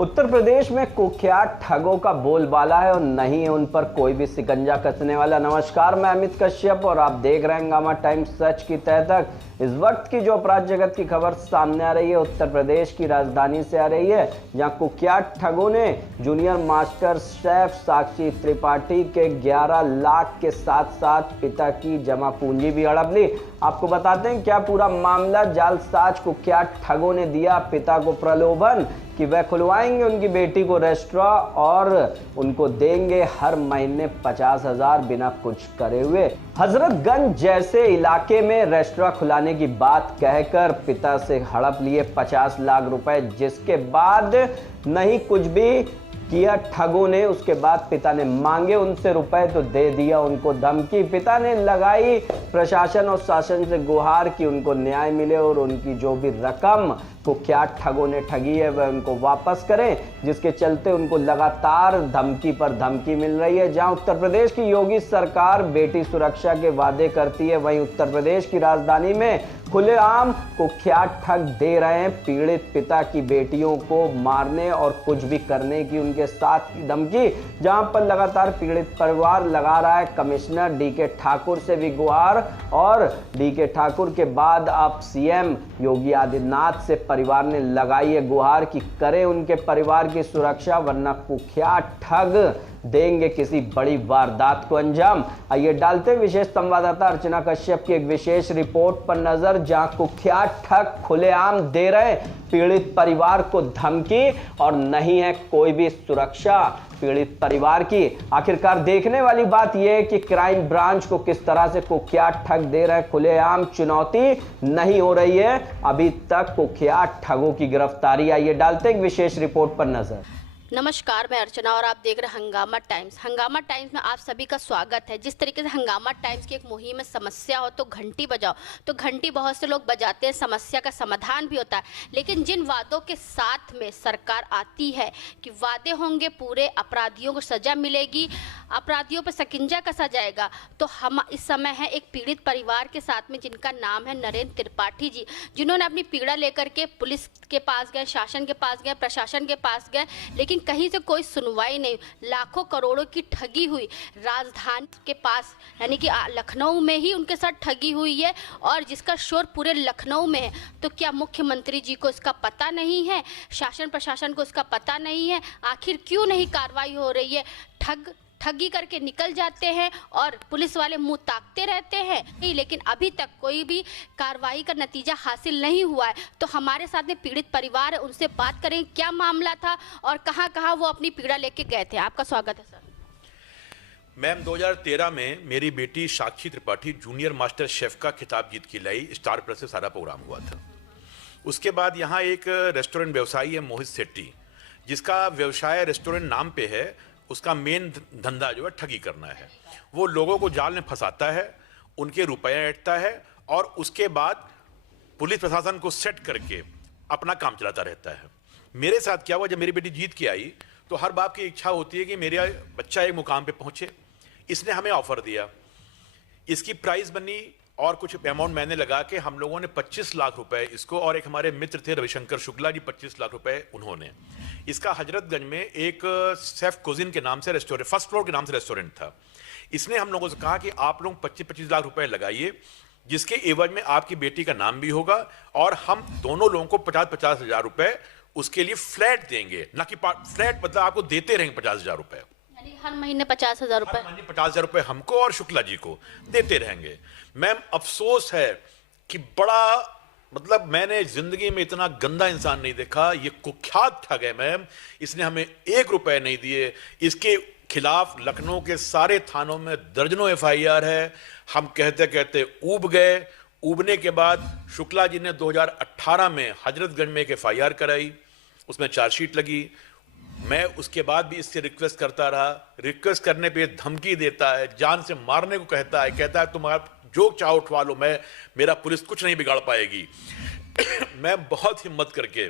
उत्तर प्रदेश में कुख्यात ठगों का बोलबाला है और नहीं है उन पर कोई भी शिकंजा कसने वाला। नमस्कार, मैं अमित कश्यप और आप देख रहे हैं हंगामा टाइम्स सच की तह तक। इस वक्त की जो अपराध जगत की खबर सामने आ रही है उत्तर प्रदेश की राजधानी से आ रही है, जहां कुख्यात ठगों ने जूनियर मास्टर शेफ साक्षी त्रिपाठी के 11 लाख के साथ साथ पिता की जमा पूंजी भी हड़प ली। आपको बताते हैं क्या पूरा मामला। जालसाज कुख्यात ठगों ने दिया पिता को प्रलोभन कि वह खुलवाएंगे उनकी बेटी को रेस्टोरेंट और उनको देंगे हर महीने 50,000 बिना कुछ करे हुए। हजरतगंज जैसे इलाके में रेस्टोरेंट खुलाने की बात कहकर पिता से हड़प लिए 50 लाख रुपए, जिसके बाद नहीं कुछ भी किया ठगों ने। उसके बाद पिता ने मांगे उनसे रुपए तो दे दिया उनको धमकी। पिता ने लगाई प्रशासन और शासन से गुहार कि उनको न्याय मिले और उनकी जो भी रकम कुख्यात ठगों ने ठगी है वह उनको वापस करें, जिसके चलते उनको लगातार धमकी पर धमकी मिल रही है। जहां उत्तर प्रदेश की योगी सरकार बेटी सुरक्षा के वादे करती है, वहीं उत्तर प्रदेश की राजधानी में खुलेआम कुख्यात ठग दे रहे हैं पीड़ित पिता की बेटियों को मारने और कुछ भी करने की उनके साथ की धमकी। जहां पर लगातार पीड़ित परिवार लगा रहा है कमिश्नर डीके ठाकुर से भी गुहार, और डीके ठाकुर के बाद अब सीएम योगी आदित्यनाथ से परिवार ने लगाई है गुहार कि करें उनके परिवार की सुरक्षा, वरना कुख्यात ठग देंगे किसी बड़ी वारदात को अंजाम। आइए डालते विशेष संवाददाता अर्चना कश्यप की एक विशेष रिपोर्ट पर नजर, जहां कुख्यात ठग खुलेआम दे रहे पीड़ित परिवार को धमकी और नहीं है कोई भी सुरक्षा पीड़ित परिवार की। आखिरकार देखने वाली बात यह है कि क्राइम ब्रांच को किस तरह से कुख्यात ठग दे रहे खुलेआम चुनौती नहीं हो रही है अभी तक कुख्यात ठगों की गिरफ्तारी। आइए डालते एक विशेष रिपोर्ट पर नजर। नमस्कार, मैं अर्चना और आप देख रहे हैं हंगामा टाइम्स। हंगामा टाइम्स में आप सभी का स्वागत है। जिस तरीके से हंगामा टाइम्स की एक मुहिम में समस्या हो तो घंटी बजाओ, तो घंटी बहुत से लोग बजाते हैं, समस्या का समाधान भी होता है। लेकिन जिन वादों के साथ में सरकार आती है कि वादे होंगे पूरे, अपराधियों को सजा मिलेगी, अपराधियों पर शिकंजा कसा जाएगा, तो हम इस समय है एक पीड़ित परिवार के साथ में जिनका नाम है नरेंद्र त्रिपाठी जी, जिन्होंने अपनी पीड़ा लेकर के पुलिस के पास गए, शासन के पास गए, प्रशासन के पास गए, लेकिन कहीं से कोई सुनवाई नहीं। लाखों करोड़ों की ठगी हुई राजधानी के पास, यानी कि लखनऊ में ही उनके साथ ठगी हुई है, और जिसका शोर पूरे लखनऊ में है। तो क्या मुख्यमंत्री जी को इसका पता नहीं है, शासन प्रशासन को इसका पता नहीं है? आखिर क्यों नहीं कार्रवाई हो रही है? ठगी करके निकल जाते हैं और पुलिस वाले मुंह ताकते रहते हैं, लेकिन अभी तक कोई भी कार्रवाई का नतीजा हासिल नहीं हुआ है। तो हमारे साथ में पीड़ित परिवार है, उनसे बात करें क्या मामला था और कहां वो अपनी पीड़ा लेके गए थे। आपका स्वागत है सर। मैम, 2013 में मेरी बेटी साक्षी त्रिपाठी जूनियर मास्टर शेफ का खिताब जीत के लाई स्टार प्लस से सारा प्रोग्राम हुआ था। उसके बाद यहाँ एक रेस्टोरेंट व्यवसायी है मोहित सेट्टी, जिसका व्यवसाय रेस्टोरेंट नाम पे है। उसका मेन धंधा जो है ठगी करना है। वो लोगों को जाल में फंसाता है, उनके रुपए ऐंठता है और उसके बाद पुलिस प्रशासन को सेट करके अपना काम चलाता रहता है। मेरे साथ क्या हुआ, जब मेरी बेटी जीत के आई तो हर बाप की इच्छा होती है कि मेरा बच्चा एक मुकाम पे पहुंचे। इसने हमें ऑफर दिया, इसकी प्राइस बनी और कुछ अमाउंट मैंने लगा के हम लोगों ने 25 लाख रुपए इसको, और एक हमारे मित्र थे रविशंकर शुक्ला जी, 25 लाख रुपए उन्होंने। इसका हजरतगंज में एक शेफ कुजिन के नाम से रेस्टोरेंट, फर्स्ट फ्लोर के नाम से रेस्टोरेंट था। इसने हम लोगों से कहा कि आप लोग 25-25 लाख रुपए लगाइए, जिसके एवज में आपकी बेटी का नाम भी होगा और हम दोनों लोगों को 50-50 हजार रुपए उसके लिए फ्लैट देंगे। ना कि फ्लैट मतलब आपको देते रहेंगे 50,000 रुपए, हर महीने 50,000 रुपए, 50,000 रुपए हमको और शुक्ला जी को देते रहेंगे। मैम, अफसोस है कि बड़ा मतलब मैंने जिंदगी में इतना गंदा इंसान नहीं देखा। ये कुख्यात ठग है मैम, इसने हमें 1 रुपए नहीं दिए। इसके खिलाफ लखनऊ के सारे थानों में दर्जनों एफआईआर है। हम कहते कहते ऊब गए। ऊबने के बाद शुक्ला जी ने 2018 में हजरतगंज में एक एफआईआर कराई, उसमें चार्जशीट लगी। मैं उसके बाद भी इससे रिक्वेस्ट करता रहा। रिक्वेस्ट करने पे धमकी देता है, जान से मारने को कहता है तुम आप जो चाहो उठवा लो, मेरा पुलिस कुछ नहीं बिगाड़ पाएगी। मैं बहुत हिम्मत करके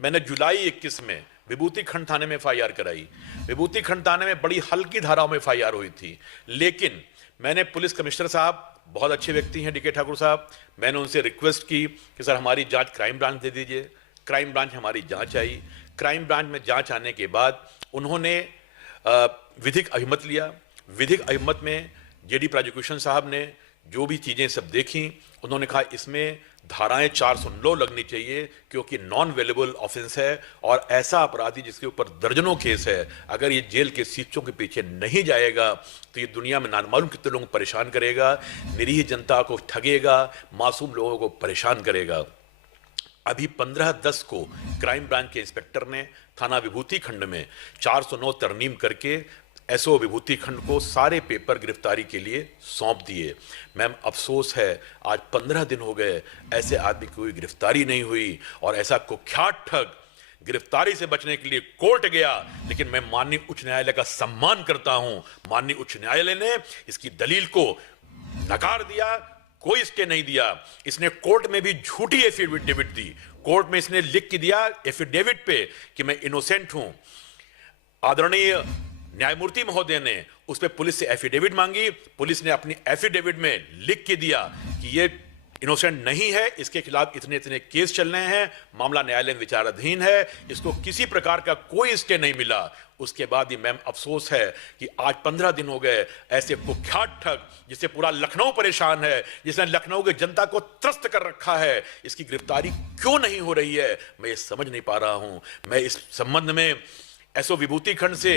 मैंने जुलाई 21 में विभूति खंड थाने में एफआईआर कराई। विभूति खंड थाने में बड़ी हल्की धाराओं में एफआईआर हुई थी, लेकिन मैंने पुलिस कमिश्नर साहब, बहुत अच्छे व्यक्ति हैं डीके ठाकुर साहब, मैंने उनसे रिक्वेस्ट की कि सर हमारी जांच क्राइम ब्रांच दे दीजिए। क्राइम ब्रांच हमारी जांच आई। क्राइम ब्रांच में जांच आने के बाद उन्होंने विधिक अभिमत लिया। विधिक अभिमत में जेडी प्रोसिक्यूशन साहब ने जो भी चीज़ें सब देखी, उन्होंने कहा इसमें धाराएं 409 लगनी चाहिए क्योंकि नॉन वेलेबल ऑफेंस है और ऐसा अपराधी जिसके ऊपर दर्जनों केस है, अगर ये जेल के शीशों के पीछे नहीं जाएगा तो ये दुनिया में नामालूम कितने लोगों को परेशान करेगा, निरीह जनता को ठगेगा, मासूम लोगों को परेशान करेगा। अभी 15/10 को क्राइम ब्रांच के इंस्पेक्टर ने थाना विभूति खंड में 409 तरमीम करके एसओ विभूति खंड को सारे पेपर गिरफ्तारी के लिए सौंप दिए। मैम अफसोस है आज 15 दिन हो गए ऐसे आदमी की कोई गिरफ्तारी नहीं हुई और ऐसा कुख्यात ठग गिरफ्तारी से बचने के लिए कोर्ट गया। लेकिन मैं माननीय उच्च न्यायालय का सम्मान करता हूं, माननीय उच्च न्यायालय ने इसकी दलील को नकार दिया, कोई स्टे नहीं दिया। इसने कोर्ट में भी झूठी एफिडेविट दी, कोर्ट में इसने लिख के दिया एफिडेविट पे कि मैं इनोसेंट हूं। आदरणीय न्यायमूर्ति महोदय ने उस पर पुलिस से एफिडेविट मांगी, पुलिस ने अपनी एफिडेविट में लिख के दिया कि ये इनोसेंट नहीं है, इसके खिलाफ इतने इतने केस चल रहे हैं, मामला न्यायालय में विचाराधीन है, इसको किसी प्रकार का कोई स्टे नहीं मिला। उसके बाद ही मैम अफसोस है कि आज 15 दिन हो गए ऐसे कुख्यात ठग जिससे पूरा लखनऊ परेशान है, जिसने लखनऊ की जनता को त्रस्त कर रखा है, इसकी गिरफ्तारी क्यों नहीं हो रही है, मैं ये समझ नहीं पा रहा हूं। मैं इस संबंध में एसओ विभूति खंड से,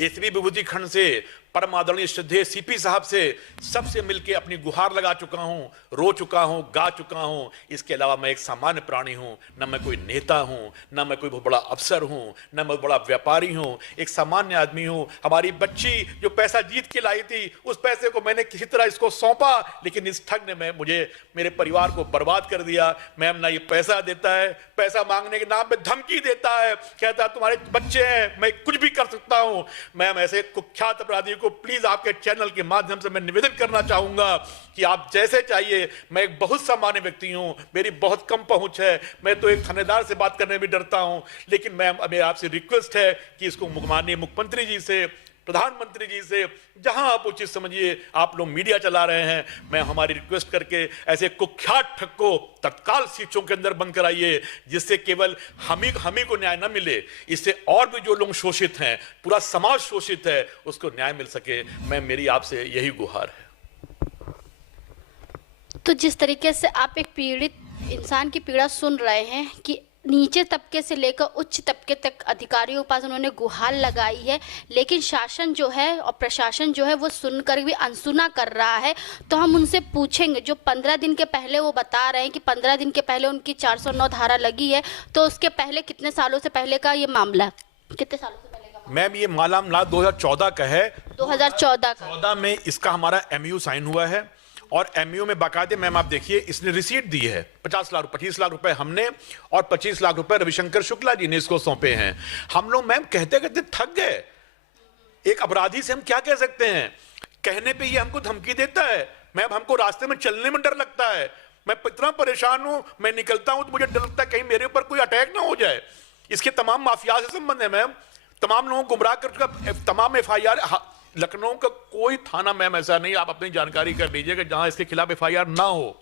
एसपी विभूति खंड से, परम आदरणीय श्रद्धेय सीपी साहब से सबसे मिलकर अपनी गुहार लगा चुका हूं, रो चुका हूं, गा चुका हूं। इसके अलावा मैं एक सामान्य प्राणी हूं, न मैं कोई नेता हूं, न मैं कोई बहुत बड़ा अफसर हूं, न मैं बड़ा व्यापारी हूं, एक सामान्य आदमी हूं। हमारी बच्ची जो पैसा जीत के लाई थी, उस पैसे को मैंने किसी तरह इसको सौंपा, लेकिन इस ठग ने मुझे मेरे परिवार को बर्बाद कर दिया। मैम ना ये पैसा देता है, पैसा मांगने के नाम पे धमकी देता है, कहता है तुम्हारे बच्चे हैं, मैं कुछ भी कर सकता हूं। मैम ऐसे कुख्यात अपराधी को प्लीज आपके चैनल के माध्यम से मैं निवेदन करना चाहूंगा कि आप जैसे चाहिए, मैं एक बहुत सामान्य व्यक्ति हूं, मेरी बहुत कम पहुंच है, मैं तो एक थानेदार से बात करने में डरता हूं, लेकिन मैम मेरा आपसे रिक्वेस्ट है कि इसको माननीय मुख्यमंत्री जी से, प्रधानमंत्री जी से, जहां आप उचित समझिए, आप लोग मीडिया चला रहे हैं, मैं हमारी रिक्वेस्ट करके ऐसे कुख्यात ठग को तत्काल सीटों के अंदर बंद कराइए, जिससे केवल हम ही को न्याय न मिले, इससे और भी जो लोग शोषित हैं, पूरा समाज शोषित है, उसको न्याय मिल सके। मैं मेरी आपसे यही गुहार है। तो जिस तरीके से आप एक पीड़ित इंसान की पीड़ा सुन रहे हैं कि नीचे तबके से लेकर उच्च तबके तक अधिकारियों के पास उन्होंने गुहार लगाई है, लेकिन शासन जो है और प्रशासन जो है वो सुनकर भी अनसुना कर रहा है। तो हम उनसे पूछेंगे, जो 15 दिन के पहले वो बता रहे हैं कि 15 दिन के पहले उनकी 409 धारा लगी है, तो उसके पहले कितने सालों से पहले का ये मामला, कितने सालों से पहले का? मैम ये मामला 2014 का है। 2014 का 14 में इसका हमारा MU साइन हुआ है और MU में बाकायदे मैम आप देखिए इसने रिसीट दी है। 25 लाख रुपए हमने और 25 लाख रुपए रविशंकर शुक्ला जी ने इसको सौंपे हैं। हम लोग मैम कहते कहते थक गए। एक अपराधी से हम क्या कह सकते हैं? कहने पे ये हमको धमकी देता है। मैम हमको रास्ते में चलने में डर लगता है। मैं इतना परेशान हूं, मैं निकलता हूं तो मुझे डर लगता है कहीं मेरे ऊपर कोई अटैक ना हो जाए। इसके तमाम माफिया से संबंध है मैम, तमाम लोगों को गुमराह कर तमाम FIR। लखनऊ का कोई थाना मैम ऐसा नहीं, आप अपनी जानकारी कर लीजिएगा, जहां इसके खिलाफ FIR ना हो।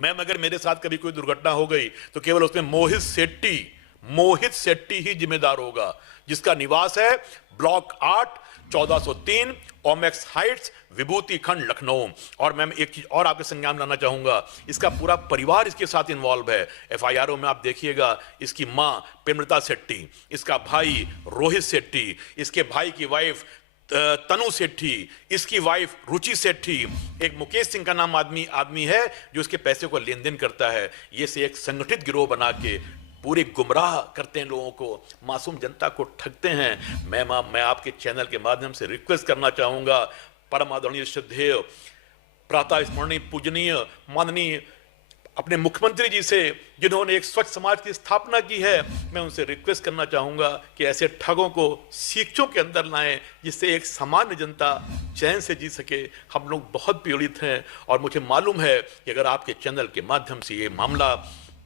मैम अगर मेरे साथ कभी कोई दुर्घटना हो गई तो केवल उसमें मोहित सेट्टी ही जिम्मेदार होगा, जिसका निवास है ब्लॉक 8 1403 ओमेक्स हाइट्स विभूति खंड लखनऊ। और मैम एक चीज और आपके संज्ञान में लाना चाहूंगा, इसका पूरा परिवार इसके साथ इन्वॉल्व है। FIR में आप देखिएगा इसकी मां प्रेमलता सेट्टी, इसका भाई रोहित सेट्टी, इसके भाई की वाइफ तनु सेट्टी, इसकी वाइफ रुचि सेट्टी, एक मुकेश सिंह का नाम आदमी है जो इसके पैसे को लेन देन करता है। ये से एक संगठित गिरोह बना के पूरे गुमराह करते हैं, लोगों को, मासूम जनता को ठगते हैं। मैं आपके चैनल के माध्यम से रिक्वेस्ट करना चाहूंगा, परम आदरणीय श्रद्धेय प्रातः स्मरणीय पूजनीय माननीय अपने मुख्यमंत्री जी से, जिन्होंने एक स्वच्छ समाज की स्थापना की है, मैं उनसे रिक्वेस्ट करना चाहूंगा कि ऐसे ठगों को सीखों के अंदर लाएं, जिससे एक सामान्य जनता चैन से जी सके। हम लोग बहुत पीड़ित हैं और मुझे मालूम है कि अगर आपके चैनल के माध्यम से ये मामला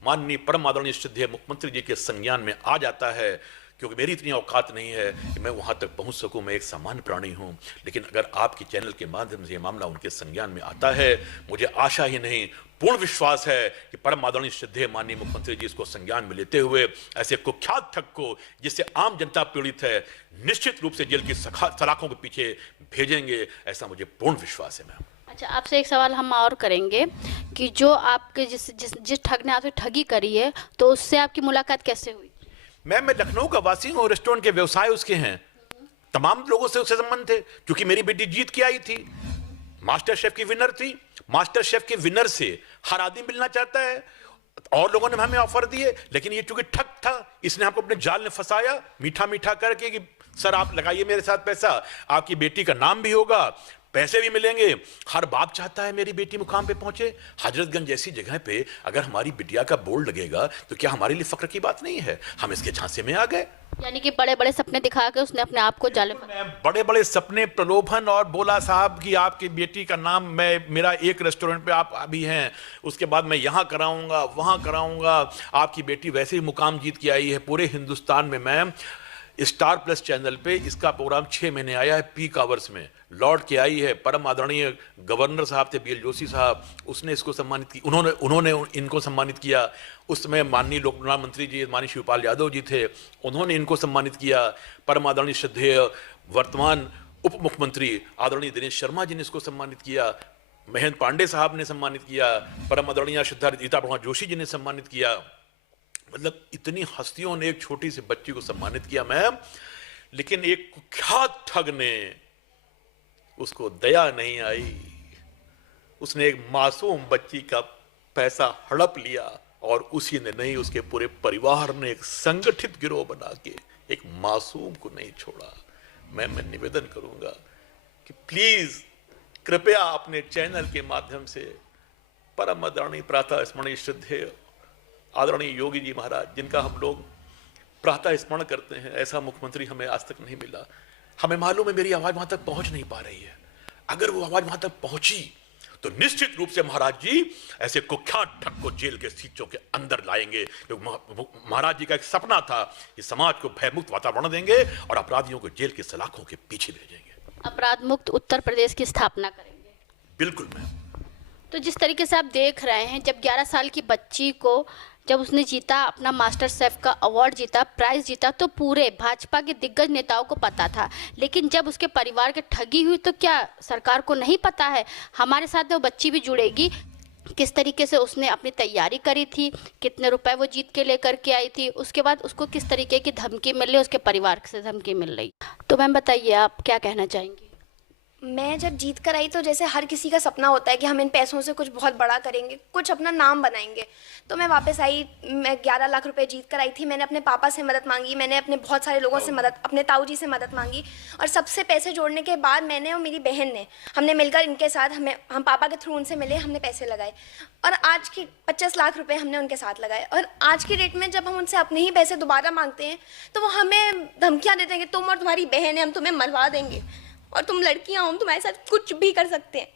माननीय परम आदरणीय श्रद्धेय मुख्यमंत्री जी के संज्ञान में आ जाता है, क्योंकि मेरी इतनी औकात नहीं है कि मैं वहां तक पहुंच सकूं, मैं एक सामान्य प्राणी हूं, लेकिन अगर आपके चैनल के माध्यम से ये मामला उनके संज्ञान में आता है, मुझे आशा ही नहीं पूर्ण विश्वास है कि परम आदरणीय श्रद्धेय माननीय मुख्यमंत्री जी इसको संज्ञान में लेते हुए ऐसे कुख्यात ठग को, जिससे आम जनता पीड़ित है, निश्चित रूप से जेल की सलाखों के पीछे भेजेंगे, ऐसा मुझे पूर्ण विश्वास है। मैम, अच्छा, आपसे एक सवाल हम और करेंगे कि जो आपके जिस ठग ने आपसे ठगी करी है, तो उससे आपकी मुलाकात कैसे हुई? मैं लखनऊ का वासी हूँ, रेस्टोरेंट के व्यवसाय उसके हैं, तमाम लोगों से उससे संबंध थे, क्योंकि मेरी बेटी जीत के आई थी, मास्टर शेफ की विनर थी। मास्टर शेफ के विनर से हर आदमी मिलना चाहता है, और लोगों ने हमें ऑफर दिए, लेकिन ये चूंकि ठग था, इसने हमको अपने जाल में फंसाया, मीठा मीठा करके कि सर आप लगाइए मेरे साथ पैसा, आपकी बेटी का नाम भी होगा, पैसे भी मिलेंगे। हर बाप चाहता है मेरी बेटी मुकाम पे पहुंचे। हजरतगंज जैसी जगह पे अगर हमारी बिटिया का बोर्ड लगेगा तो क्या हमारे लिए फक्र की बात नहीं है? हम इसके झांसे में आ गए। यानी कि बड़े बड़े सपने दिखा के उसने अपने आप को जाले में, बड़े बड़े सपने, प्रलोभन, और बोला साहब कि आपकी बेटी का नाम, मेरा एक रेस्टोरेंट पे आप अभी हैं, उसके बाद मैं यहाँ कराऊंगा, वहाँ कराऊंगा। आपकी बेटी वैसे ही मुकाम जीत के आई है पूरे हिंदुस्तान में। मैम, स्टार प्लस चैनल पे इसका प्रोग्राम 6 महीने आया है, पीक आवर्स में लौट के आई है। परम आदरणीय गवर्नर साहब थे BL जोशी साहब, उसने इसको सम्मानित की, उन्होंने इनको सम्मानित किया। उस समय माननीय लोक निर्माण मंत्री जी माननीय शिवपाल यादव जी थे, उन्होंने इनको सम्मानित किया। परम आदरणीय श्रद्धेय वर्तमान उप मुख्यमंत्री आदरणीय दिनेश शर्मा जी ने इसको सम्मानित किया। महेंद्र पांडे साहब ने सम्मानित किया। परम आदरणीय श्रद्धा रीता प्रभा जोशी जी ने सम्मानित किया। मतलब इतनी हस्तियों ने एक छोटी सी बच्ची को सम्मानित किया मैम, लेकिन एक कुख्यात ठग ने, उसको दया नहीं आई, उसने एक मासूम बच्ची का पैसा हड़प लिया, और उसी ने नहीं, उसके पूरे परिवार ने एक संगठित गिरोह बना के एक मासूम को नहीं छोड़ा। मैं निवेदन करूंगा कि प्लीज कृपया अपने चैनल के माध्यम से परम आदरणीय प्रातः स्मरणीय श्रद्धेय आदरणीय योगी जी महाराज, जिनका हम लोग प्रातः स्मरण करते हैं, ऐसा मुख्यमंत्री हमें आज तक नहीं मिला। हमें मालूम है मेरी आवाज वहां तक पहुंच नहीं पा रही है, अगर वो आवाज वहां तक पहुंची तो निश्चित रूप से महाराज जी ऐसे कुख्यात ठग को जेल के सीटों के अंदर लाएंगे। महाराज जी का एक सपना था कि समाज को भयमुक्त वातावरण देंगे और अपराधियों को जेल की सलाखों के पीछे भेजेंगे, अपराध मुक्त उत्तर प्रदेश की स्थापना करेंगे। बिल्कुल मैम। तो जिस तरीके से आप देख रहे हैं, जब 11 साल की बच्ची को, जब उसने जीता अपना मास्टर शेफ का अवार्ड जीता, प्राइज जीता, तो पूरे भाजपा के दिग्गज नेताओं को पता था, लेकिन जब उसके परिवार के ठगी हुई तो क्या सरकार को नहीं पता है? हमारे साथ वो बच्ची भी जुड़ेगी, किस तरीके से उसने अपनी तैयारी करी थी, कितने रुपए वो जीत के लेकर के आई थी, उसके बाद उसको किस तरीके की धमकी मिल रही, उसके परिवार से धमकी मिल रही। तो मैम बताइए, आप क्या कहना चाहेंगी? मैं जब जीत कर आई तो जैसे हर किसी का सपना होता है कि हम इन पैसों से कुछ बहुत बड़ा करेंगे, कुछ अपना नाम बनाएंगे। तो मैं वापस आई, मैं 11 लाख रुपए जीत कर आई थी। मैंने अपने पापा से मदद मांगी, मैंने अपने बहुत सारे लोगों से मदद, अपने ताऊ जी से मदद मांगी, और सबसे पैसे जोड़ने के बाद मैंने और मेरी बहन ने, हमने मिलकर इनके साथ, हम पापा के थ्रू उनसे मिले, हमने पैसे लगाए, और आज की 50 लाख रुपए हमने उनके साथ लगाए। और आज की डेट में जब हम उनसे अपने ही पैसे दोबारा मांगते हैं तो वो हमें धमकियाँ देते हैं कि तुम और तुम्हारी बहन है, हम तुम्हें मरवा देंगे, और तुम लड़कियां हो, हम तुम्हारे साथ कुछ भी कर सकते हैं।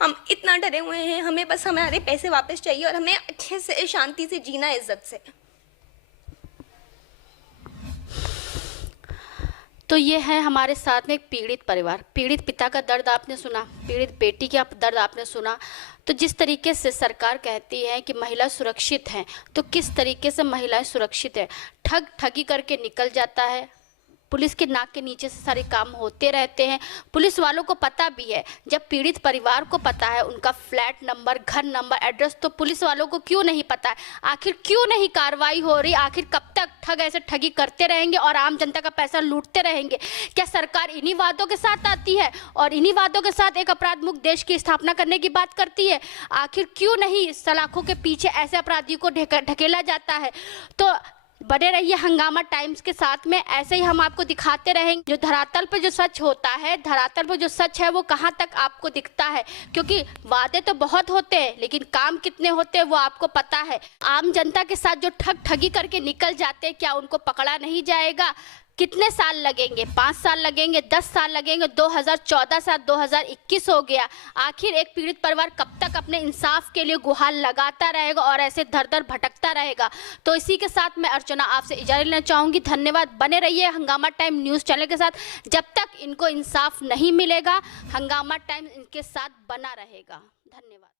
हम इतना डरे हुए हैं, हमें बस हमारे पैसे वापस चाहिए और हमें अच्छे से शांति से जीना है, इज्जत से। तो ये है हमारे साथ में एक पीड़ित परिवार, पीड़ित पिता का दर्द आपने सुना, पीड़ित बेटी का दर्द आपने सुना। तो जिस तरीके से सरकार कहती है कि महिला सुरक्षित हैं, तो किस तरीके से महिलाएं सुरक्षित है? ठगी करके निकल जाता है, पुलिस के नाक के नीचे से सारे काम होते रहते हैं। पुलिस वालों को पता भी है, जब पीड़ित परिवार को पता है उनका फ्लैट नंबर, घर नंबर, एड्रेस, तो पुलिस वालों को क्यों नहीं पता है? आखिर क्यों नहीं कार्रवाई हो रही? आखिर कब तक ठग ऐसे ठगी करते रहेंगे और आम जनता का पैसा लूटते रहेंगे? क्या सरकार इन्हीं वादों के साथ आती है और इन्हीं वादों के साथ एक अपराध मुक्त देश की स्थापना करने की बात करती है? आखिर क्यों नहीं सलाखों के पीछे ऐसे अपराधियों को ढकेला जाता है? तो बने रहिए हंगामा टाइम्स के साथ में, ऐसे ही हम आपको दिखाते रहेंगे जो धरातल पर जो सच होता है, धरातल पर जो सच है वो कहाँ तक आपको दिखता है, क्योंकि वादे तो बहुत होते हैं लेकिन काम कितने होते हैं वो आपको पता है। आम जनता के साथ जो ठगी करके निकल जाते हैं, क्या उनको पकड़ा नहीं जाएगा? कितने साल लगेंगे? 5 साल लगेंगे, 10 साल लगेंगे? 2014 से 2021 हो गया। आखिर एक पीड़ित परिवार कब तक अपने इंसाफ के लिए गुहार लगाता रहेगा और ऐसे दर दर भटकता रहेगा? तो इसी के साथ मैं अर्चना आपसे इजाजत लेना चाहूंगी। धन्यवाद। बने रहिए हंगामा टाइम न्यूज़ चैनल के साथ। जब तक इनको इंसाफ नहीं मिलेगा, हंगामा टाइम इनके साथ बना रहेगा। धन्यवाद।